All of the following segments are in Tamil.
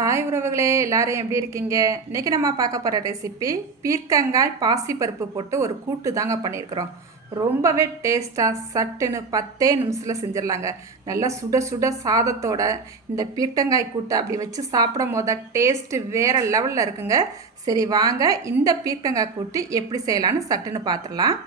ஹாய் உறவுகளே, எல்லாரும் எப்படி இருக்கீங்க? இன்றைக்கி நம்ம பார்க்க போகிற ரெசிபி பீர்க்கங்காய் பாசிப்பருப்பு போட்டு ஒரு கூட்டு தாங்க பண்ணியிருக்கிறோம். ரொம்பவே டேஸ்ட்டாக சட்டுன்னு 10 நிமிஷத்தில் செஞ்சிடலாங்க. நல்லா சுட சுட சாதத்தோட இந்த பீர்க்கங்காய் கூட்டு அப்படி வச்சு சாப்பிடும் போது டேஸ்ட்டு வேறு லெவலில் இருக்குங்க. சரி வாங்க, இந்த பீர்க்கங்காய் கூட்டு எப்படி செய்யலான்னு சட்டுன்னு பார்த்துடலாம்.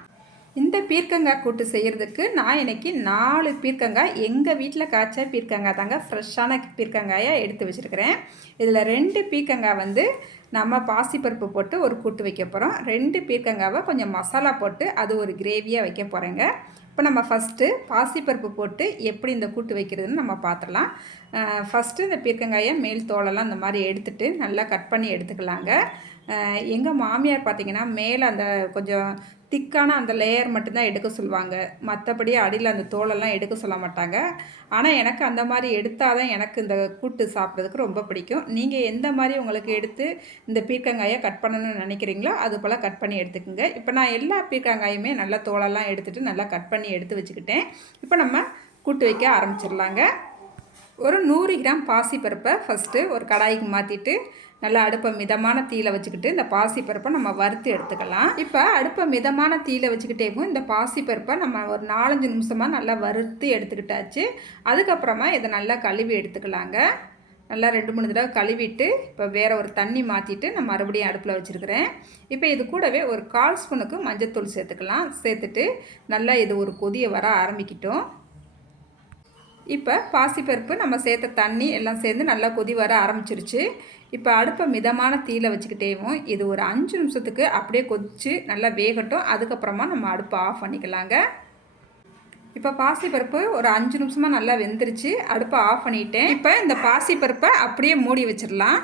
இந்த பீர்க்கங்காய் கூட்டு செய்கிறதுக்கு நான் இன்றைக்கி 4 பீர்க்கங்காய் எங்கள் வீட்டில் காய்ச்ச பீர்க்கங்காய் தாங்க, ஃப்ரெஷ்ஷான பீர்க்கங்காயை எடுத்து வச்சுருக்கிறேன். இதில் 2 பீர்க்கங்காய் நம்ம பாசிப்பருப்பு போட்டு ஒரு கூட்டு வைக்க போகிறோம். 2 பீர்க்கங்காவை கொஞ்சம் மசாலா போட்டு அது ஒரு கிரேவியாக வைக்க போகிறேங்க. இப்போ நம்ம ஃபஸ்ட்டு பாசிப்பருப்பு போட்டு எப்படி இந்த கூட்டு வைக்கிறதுன்னு நம்ம பார்த்துடலாம். ஃபஸ்ட்டு இந்த பீர்க்கங்காயை மேல் தோலெல்லாம் இந்த மாதிரி எடுத்துகிட்டு நல்லா கட் பண்ணி எடுத்துக்கலாங்க. எங்கள் மாமியார் பார்த்திங்கன்னா மேலே அந்த கொஞ்சம் திக்கான அந்த லேயர் மட்டும்தான் எடுக்க சொல்லுவாங்க. மற்றபடி அடியில் அந்த தோலெல்லாம் எடுக்க சொல்ல மாட்டாங்க. ஆனால் எனக்கு அந்த மாதிரி எடுத்தால் தான் எனக்கு இந்த கூட்டு சாப்பிட்றதுக்கு ரொம்ப பிடிக்கும். நீங்கள் எந்த மாதிரி உங்களுக்கு எடுத்து இந்த பீர்க்கங்காயை கட் பண்ணணும்னு நினைக்கிறீங்களோ அது போல் கட் பண்ணி எடுத்துக்கோங்க. இப்போ நான் எல்லா பீர்க்கங்காயுமே நல்லா தோலெல்லாம் எடுத்துகிட்டு நல்லா கட் பண்ணி எடுத்து வச்சுக்கிட்டேன். இப்போ நம்ம கூட்டு வைக்க ஆரம்பிச்சிடலாங்க. ஒரு 100 கிராம் பாசிப்பருப்பை ஃபஸ்ட்டு ஒரு கடாய்க்கு மாற்றிட்டு நல்லா அடுப்பை மிதமான தீயில வச்சுக்கிட்டு இந்த பாசிப்பருப்பை நம்ம வறுத்து எடுத்துக்கலாம். இப்போ அடுப்பை மிதமான தீயில வச்சுக்கிட்டேவும் இந்த பாசிப்பருப்பை நம்ம ஒரு 4-5 நிமிஷமாக நல்லா வறுத்து எடுத்துக்கிட்டாச்சு. அதுக்கப்புறமா இதை நல்லா கழுவி எடுத்துக்கலாங்க. நல்லா 2-3 தடவை கழுவிட்டு இப்போ வேறு ஒரு தண்ணி மாற்றிட்டு நான் மறுபடியும் அடுப்பில் வச்சுருக்கிறேன். இப்போ இது கூடவே ஒரு 1/4 ஸ்பூனுக்கு மஞ்சத்தூள் சேர்த்துக்கலாம். சேர்த்துட்டு நல்லா இது ஒரு கொதியை வர ஆரம்பிக்கிட்டோம். இப்போ பாசிப்பருப்பு நம்ம சேர்த்த தண்ணி எல்லாம் சேர்ந்து நல்லா கொதி வர ஆரம்பிச்சிருச்சு. இப்போ அடுப்பை மிதமான தீயில வச்சுக்கிட்டேவும் இது ஒரு 5 நிமிஷத்துக்கு அப்படியே கொதித்து நல்லா வேகட்டும். அதுக்கப்புறமா நம்ம அடுப்பை ஆஃப் பண்ணிக்கலாங்க. இப்போ பாசிப்பருப்பு ஒரு 5 நிமிஷமாக நல்லா வெந்துருச்சு. அடுப்பை ஆஃப் பண்ணிட்டேன். இப்போ இந்த பாசிப்பருப்பை அப்படியே மூடி வச்சிடலாம்.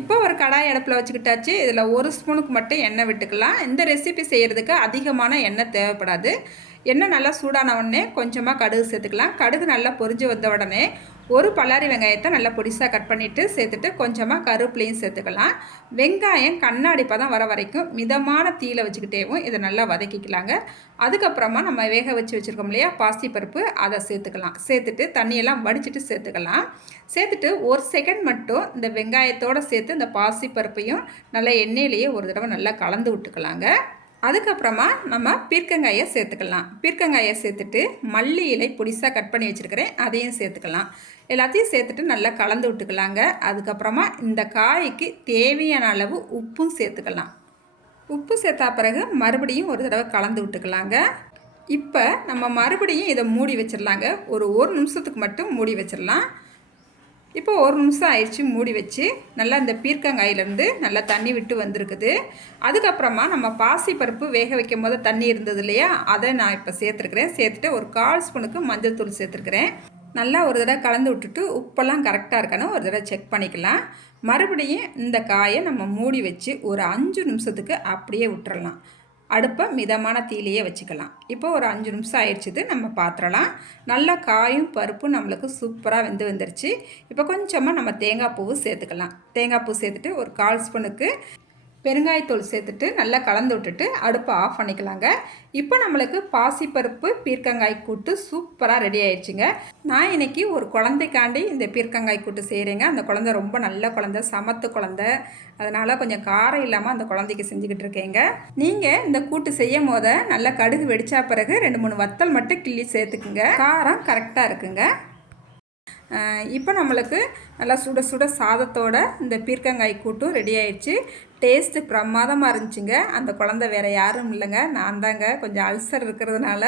இப்போ ஒரு கடாய் அடுப்பில் வச்சுக்கிட்டாச்சு. இதில் 1 ஸ்பூனுக்கு மட்டும் எண்ணெய் விட்டுக்கலாம். இந்த ரெசிபி செய்கிறதுக்கு அதிகமான எண்ணெய் தேவைப்படாது. எண்ணெய் நல்லா சூடான உடனே கொஞ்சமாக கடுகு சேர்த்துக்கலாம். கடுகு நல்லா பொரிஞ்சு வந்த உடனே ஒரு பல்லாரி வெங்காயத்தை நல்லா பொடிசாக கட் பண்ணிவிட்டு சேர்த்துட்டு கொஞ்சமாக கருவேப்பிலையும் சேர்த்துக்கலாம். வெங்காயம் கண்ணாடி பதம் வர வரைக்கும் மிதமான தீயில வச்சுக்கிட்டேவும் இதை நல்லா வதக்கிக்கலாங்க. அதுக்கப்புறமா நம்ம வேக வச்சு வச்சுருக்கோம் இல்லையா பாசிப்பருப்பு, அதை சேர்த்துக்கலாம். சேர்த்துட்டு தண்ணியெல்லாம் வடிச்சிட்டு சேர்த்துக்கலாம். சேர்த்துட்டு 1 செகண்ட் மட்டும் இந்த வெங்காயத்தோடு சேர்த்து இந்த பாசிப்பருப்பையும் நல்லா எண்ணெயிலேயே ஒரு தடவை நல்லா கலந்து விட்டுக்கலாங்க. அதுக்கப்புறமா நம்ம பீர்க்கங்காயை சேர்த்துக்கலாம். பீர்க்கங்காயை சேர்த்துட்டு மல்லி இலை பொடிசாக கட் பண்ணி வச்சுருக்கிறேன், அதையும் சேர்த்துக்கலாம். எல்லாத்தையும் சேர்த்துட்டு நல்லா கலந்து விட்டுக்கலாங்க. அதுக்கப்புறமா இந்த காய்க்கு தேவையான அளவு உப்பும் சேர்த்துக்கலாம். உப்பு சேர்த்தா பிறகு மறுபடியும் ஒரு தடவை கலந்து விட்டுக்கலாங்க. இப்போ நம்ம மறுபடியும் இதை மூடி வச்சிடலாங்க. ஒரு 1 நிமிஷத்துக்கு மட்டும் மூடி வச்சிடலாம். இப்போ 1 நிமிஷம் ஆயிடுச்சு மூடி வச்சு. நல்லா இந்த பீர்க்கங்காயிலேருந்து நல்லா தண்ணி விட்டு வந்திருக்குது. அதுக்கப்புறமா நம்ம பாசிப்பருப்பு வேக வைக்கும் போது தண்ணி இருந்தது இல்லையா, அதை நான் இப்போ சேர்த்துருக்குறேன். சேர்த்துட்டு ஒரு 1/4 ஸ்பூனுக்கு மஞ்சள் தூள் சேர்த்துருக்குறேன். நல்லா ஒரு தடவை கலந்து விட்டுட்டு உப்பெல்லாம் கரெக்டாக இருக்கான்னு ஒரு தடவை செக் பண்ணிக்கலாம். மறுபடியும் இந்த காயை நம்ம மூடி வச்சு ஒரு 5 நிமிஷத்துக்கு அப்படியே விட்டுறலாம். அடுப்பை மிதமான தீயிலேயே வச்சுக்கலாம். இப்போ ஒரு 5 நிமிஷம் ஆயிடுச்சுது, நம்ம பாத்திரலாம். நல்லா காயும் பருப்பும் நம்மளுக்கு சூப்பராக வந்துருச்சு. இப்போ கொஞ்சமாக நம்ம தேங்காய் பூவு சேர்த்துக்கலாம். தேங்காய் பூ சேர்த்துட்டு ஒரு 1/4 ஸ்பூனுக்கு பெருங்காயத்தூள் சேர்த்துட்டு நல்லா கலந்து விட்டுட்டு அடுப்பை ஆஃப் பண்ணிக்கலாங்க. இப்போ நம்மளுக்கு பாசிப்பருப்பு பீர்க்கங்காய் கூட்டு சூப்பராக ரெடி ஆயிடுச்சுங்க. நான் இன்றைக்கி ஒரு குழந்தைக்காண்டி இந்த பீர்க்கங்காய் கூட்டு செய்கிறேங்க. அந்த குழந்தை ரொம்ப நல்ல குழந்தை, சமத்து குழந்தை. அதனால் கொஞ்சம் காரம் இல்லாமல் அந்த குழந்தைக்கு செஞ்சுக்கிட்டு இருக்கேங்க. நீங்கள் இந்த கூட்டு செய்யும் போது நல்லா கடுகு வெடிச்சா பிறகு 2-3 வத்தல் மட்டும் கிள்ளி சேர்த்துக்குங்க. காரம் கரெக்டாக இருக்குங்க. இப்போ நம்மளுக்கு நல்லா சுட சுட சாதத்தோட இந்த பீர்க்கங்காய் கூட்டும் ரெடி ஆயிடுச்சு. டேஸ்ட்டு பிரமாதமாக இருந்துச்சுங்க. அந்த குழந்தை வேறு யாரும் இல்லைங்க, நான் தாங்க. கொஞ்சம் அல்சர் இருக்கிறதுனால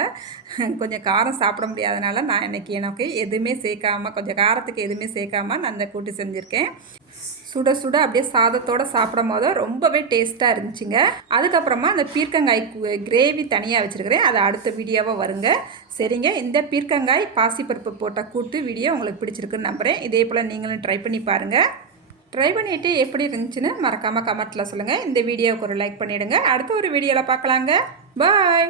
கொஞ்சம் காரம் சாப்பிட முடியாதனால நான் இன்றைக்கி எனக்கு எதுவுமே சேர்க்காமல், கொஞ்சம் காரத்துக்கு எதுவுமே சேர்க்காமல் நான் அந்த கூட்டு செஞ்சுருக்கேன். சுட சுட அப்படியே சாதத்தோடு சாப்பிடும் போது ரொம்பவே டேஸ்ட்டாக இருந்துச்சுங்க. அதுக்கப்புறமா அந்த பீர்க்கங்காய் கிரேவி தனியாக வச்சுருக்கிறேன், அது அடுத்த வீடியோவாக வருங்க. சரிங்க, இந்த பீர்க்கங்காய் பாசிப்பருப்பு போட்ட கூட்டு வீடியோ உங்களுக்கு பிடிச்சிருக்குன்னு நம்புகிறேன். இதே போல் நீங்களும் ட்ரை பண்ணி பாருங்கள். ட்ரை பண்ணிவிட்டு எப்படி இருந்துச்சுன்னு மறக்காமல் கமெண்ட்டில் சொல்லுங்கள். இந்த வீடியோவுக்கு ஒரு லைக் பண்ணிவிடுங்க. அடுத்த ஒரு வீடியோவில் பார்க்கலாங்க. பாய்.